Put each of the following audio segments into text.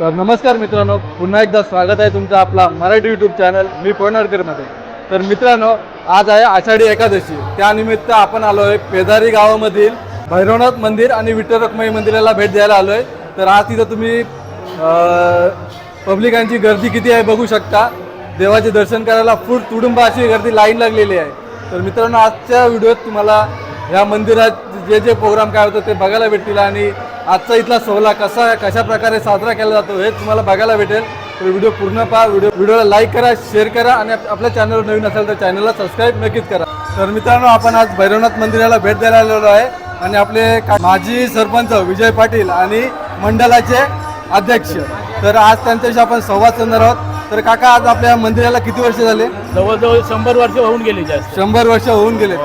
तर नमस्कार मित्रांनो पुन्हा एकदा स्वागत आहे तुमचं आपला मराठी यूट्यूब चॅनल मी कोणाडकरमध्ये तर मित्रांनो आज आहे आषाढी एकादशी. त्यानिमित्त आपण आलो आहे पेदारी गावामधील भैरवनाथ मंदिर आणि विठ्ठल रखमाई मंदिराला भेट द्यायला आलो आहे तर आज तिथं तुम्ही पब्लिकांची गर्दी किती आहे बघू शकता. देवाचे दर्शन करायला फुल तुडुंब अशी गर्दी लाईन लागलेली आहे. तर मित्रांनो आजच्या व्हिडिओत तुम्हाला ह्या मंदिरात जे जे प्रोग्राम काय होतं ते बघायला भेटतील आणि आजचा इथला सोहळा कसा कशा प्रकारे साजरा केला जातो हे तुम्हाला बघायला भेटेल. तर व्हिडिओ पूर्ण पहा. व्हिडिओ व्हिडिओला लाईक करा शेअर करा आणि आप- आपल्या चॅनलवर नवीन असेल तर चॅनलला सबस्क्राईब नक्कीच करा. तर मित्रांनो आपण आज भैरवनाथ मंदिराला भेट द्यायला आलेलो आहे आणि आपले का- माजी सरपंच विजय पाटील आणि मंडळाचे अध्यक्ष. तर आज त्यांच्याशी आपण संवाद साधणार आहोत. तर काका आज आपल्या मंदिराला किती वर्ष झाले? जवळजवळ शंभर वर्ष होऊन गेली जास्त. शंभर वर्ष होऊन गेले.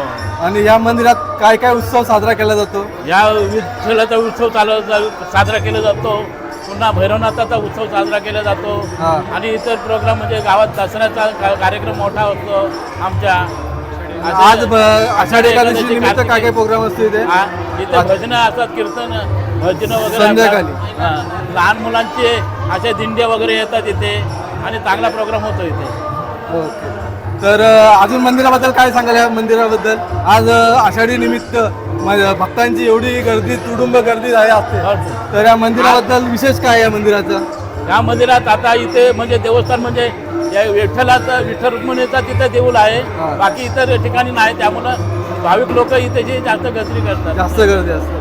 आणि या मंदिरात काय काय उत्सव साजरा केला जातो? या विठ्ठलाचा उत्सव चालू साजरा केला जातो. पुन्हा भैरवनाथाचा उत्सव साजरा केला जातो. हा. आणि इतर प्रोग्राम म्हणजे गावात दसऱ्याचा का- कार्यक्रम मोठा होतो आमच्या. आज ब- आषाढी एकादशी निमित्त काय काय प्रोग्राम असते इथे? हा, इथे भजनं असतात कीर्तन भजनं वगैरे संध्याकाळी. हा, लहान मुलांचे असे दिंड्या वगैरे येतात इथे. आणि चांगला प्रोग्राम होतो इथे. ओके. तर अजून मंदिराबद्दल काय सांगाल या मंदिराबद्दल? आज आषाढी निमित्त भक्तांची एवढी गर्दी तुडुंब गर्दी आहे असते. तर या मंदिराबद्दल विशेष काय या मंदिराचं? या मंदिरात आता इथे म्हणजे देवस्थान म्हणजे या विठ्ठलाचा विठ्ठल रुक्मिणीचा तिथे देऊळ आहे. बाकी इतर ठिकाणी नाही. त्यामुळं भाविक लोक इथे जे जास्त गजरी करतात. जास्त गर्दी असते.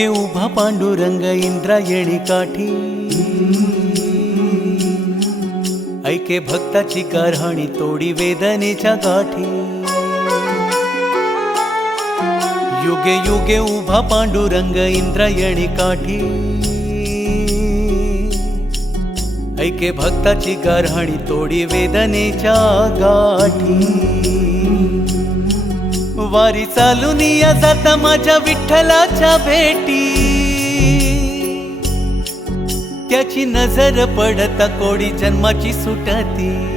मागे उभा पांडुरंग इंद्रायणी काठी. ऐके भक्ताची कारहाणी तोडी वेदनेच्या गाठी. युगे युगे उभा पांडुरंग इंद्रायणी काठी. ऐके भक्ताची गारहाणी तोडी वेदनेच्या गाठी. वारी चालून या जाता माझ्या विठ्ठलाच्या भेटी. त्याची नजर पडता कोडी जन्माची सुटती.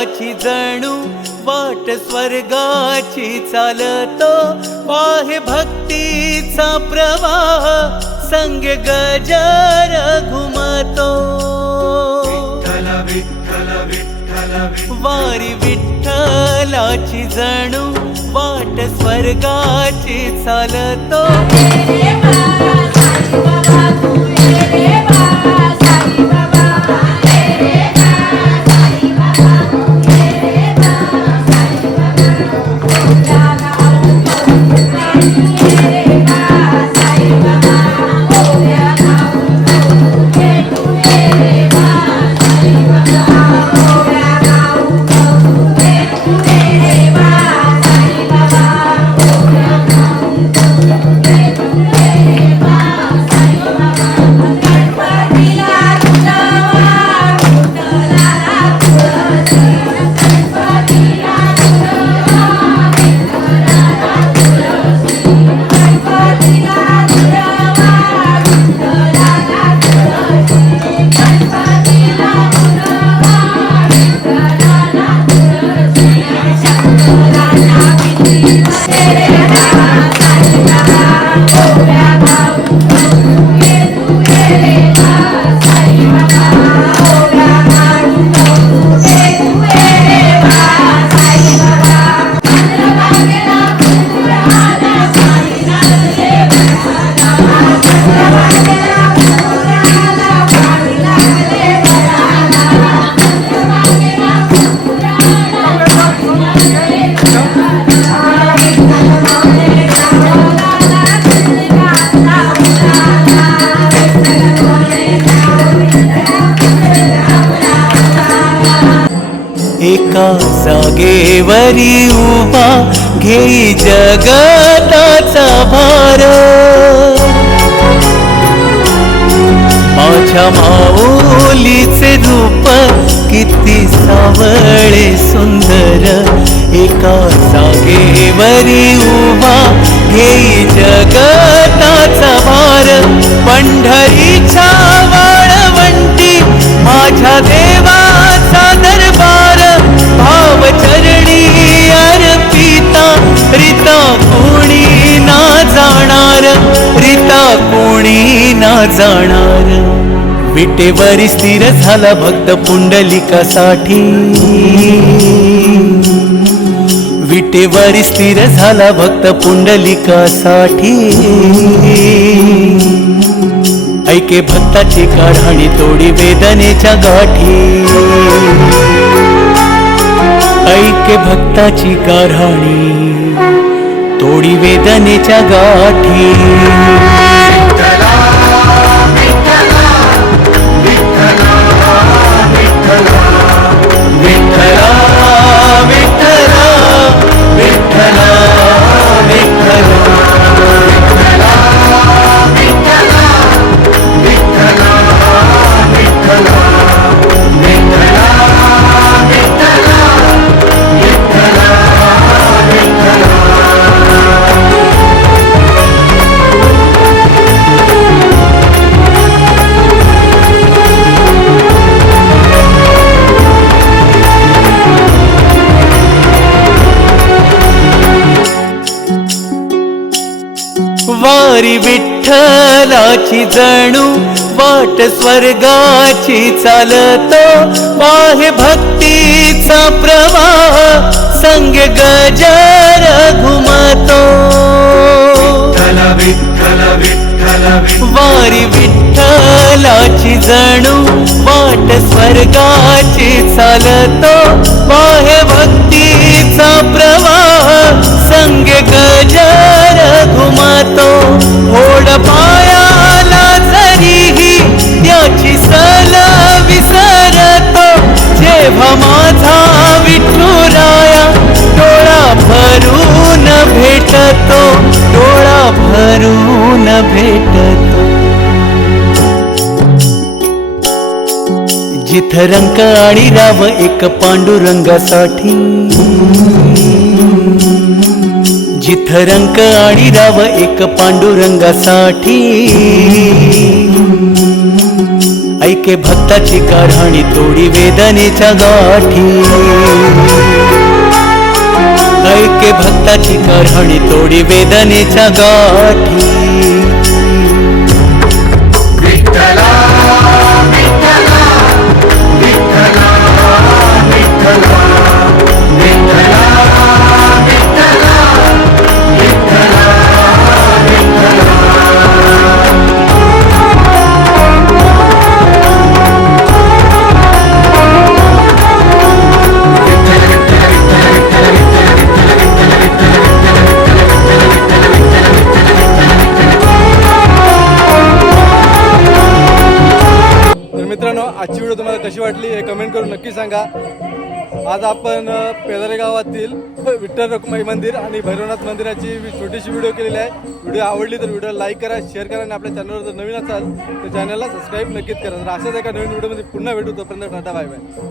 विठ्ठलाची जणू वाट स्वर्गाची चालतो. पाहे भक्तीचा प्रवाह संग गजर घुमतो. वारी विठ्ठलाची जणू वाट स्वर्गाची चालतो. एका जागेवरी उभा? घेई जगताचा भार. माझ्या माऊलीचे रूप किती सावळे सुंदर. एका जागेवरी उभा घेई जगताचा भार. पंढरीच्या जाणार. विटेवरी स्थिर झाला भक्त पुंडलिकासाठी. विटेवरी स्थिर झाला भक्त पुंडलिकासाठी. ऐके भक्ताची काढाणी तोडी वेदनेच्या गाठी. ऐके भक्ताची काढाणी तोडी वेदनेच्या गाठी. वारी विठ्ठलाची जणू वाट स्वर्गाची चालतो. वाहे भक्तीचा प्रवाह संग गजर घुमतो. वारी विठ्ठलाची जणू वाट स्वर्गाची पायाला जरीही त्याची सल विसरतो जेव्हा माझा विठुराया डोळा भरून भेटतो डोळा भरून भेटतो. जिथ रंग आणि राव एक पांडुरंगासाठी जिथ रंक आणि राव एक पांडुरंगासाठी. ऐके भक्ताची काढाणी तोडी वेदनेच्या गाठी. ऐके भक्ताची काढाणी तोडी वेदनेच्या गाठी. मित्रांनो आजची व्हिडिओ तुम्हाला कशी वाटली हे कमेंट करून नक्की सांगा. आज आपण पेदारे गावातील विठ्ठल रखुमाई मंदिर आणि भैरवनाथ मंदिराची छोटीशी व्हिडिओ केलेली आहे. व्हिडिओ आवडली तर व्हिडिओ लाईक करा शेअर करा आणि आपल्या चॅनलवर जर नवीन असाल तर चॅनलला सबस्क्राईब नक्कीच करा. तर अशाच एका नवीन व्हिडिओमध्ये पुन्हा भेटू तोपर्यंत टाटा बाय बाय